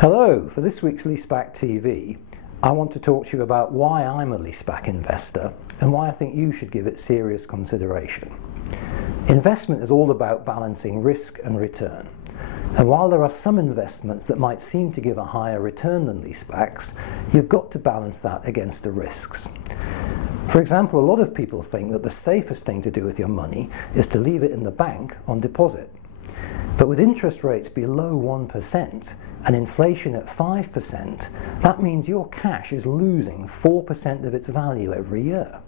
Hello, for this week's Leaseback TV, I want to talk to you about why I'm a leaseback investor and why I think you should give it serious consideration. Investment is all about balancing risk and return. And while there are some investments that might seem to give a higher return than leasebacks, you've got to balance that against the risks. For example, a lot of people think that the safest thing to do with your money is to leave it in the bank on deposit. But with interest rates below 1% and inflation at 5%, that means your cash is losing 4% of its value every year.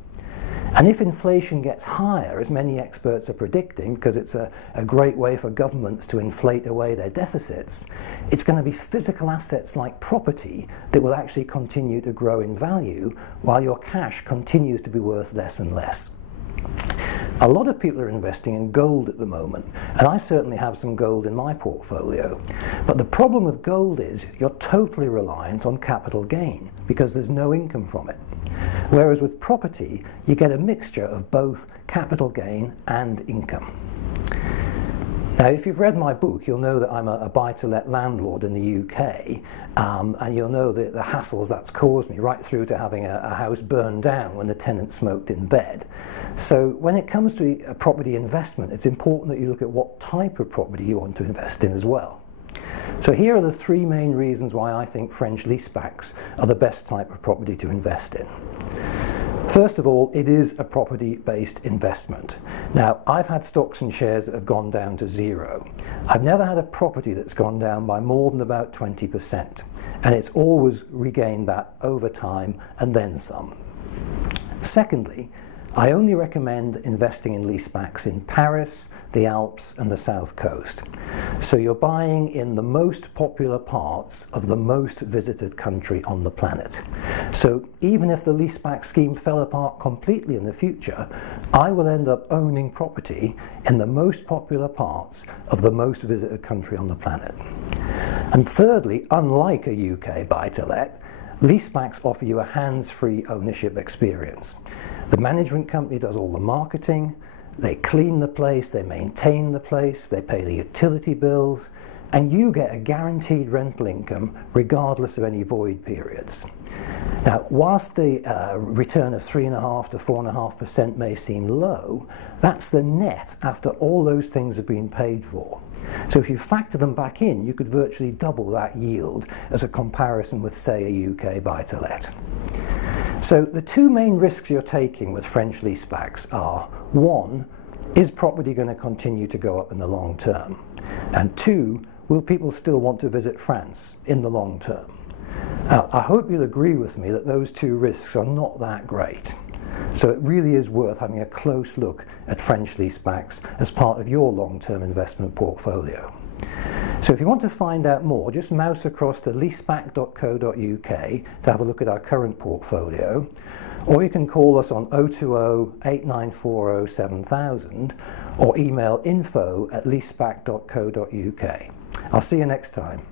And if inflation gets higher, as many experts are predicting, because it's a great way for governments to inflate away their deficits, it's going to be physical assets like property that will actually continue to grow in value while your cash continues to be worth less and less. A lot of people are investing in gold at the moment, and I certainly have some gold in my portfolio. But the problem with gold is you're totally reliant on capital gain because there's no income from it. Whereas with property, you get a mixture of both capital gain and income. Now, if you've read my book, you'll know that I'm a buy-to-let landlord in the UK, and you'll know the hassles that's caused me, right through to having a house burned down when the tenant smoked in bed. So when it comes to a property investment, it's important that you look at what type of property you want to invest in as well. So here are the three main reasons why I think French leasebacks are the best type of property to invest in. First of all, it is a property-based investment. Now, I've had stocks and shares that have gone down to zero. I've never had a property that's gone down by more than about 20%, and it's always regained that over time and then some. Secondly, I only recommend investing in leasebacks in Paris, the Alps and the South Coast. So you're buying in the most popular parts of the most visited country on the planet. So even if the leaseback scheme fell apart completely in the future, I will end up owning property in the most popular parts of the most visited country on the planet. And thirdly, unlike a UK buy-to-let, leasebacks offer you a hands-free ownership experience. The management company does all the marketing, they clean the place, they maintain the place, they pay the utility bills, and you get a guaranteed rental income regardless of any void periods. Now, whilst the return of 3.5% to 4.5% may seem low, that's the net after all those things have been paid for. So if you factor them back in, you could virtually double that yield as a comparison with, say, a UK buy-to-let. So the two main risks you're taking with French leasebacks are, one, is property going to continue to go up in the long term? And two, will people still want to visit France in the long term? Now, I hope you'll agree with me that those two risks are not that great. So it really is worth having a close look at French leasebacks as part of your long-term investment portfolio. So if you want to find out more, just mouse across to leaseback.co.uk to have a look at our current portfolio, or you can call us on 020-8940-7000 or email info@leaseback.co.uk. I'll see you next time.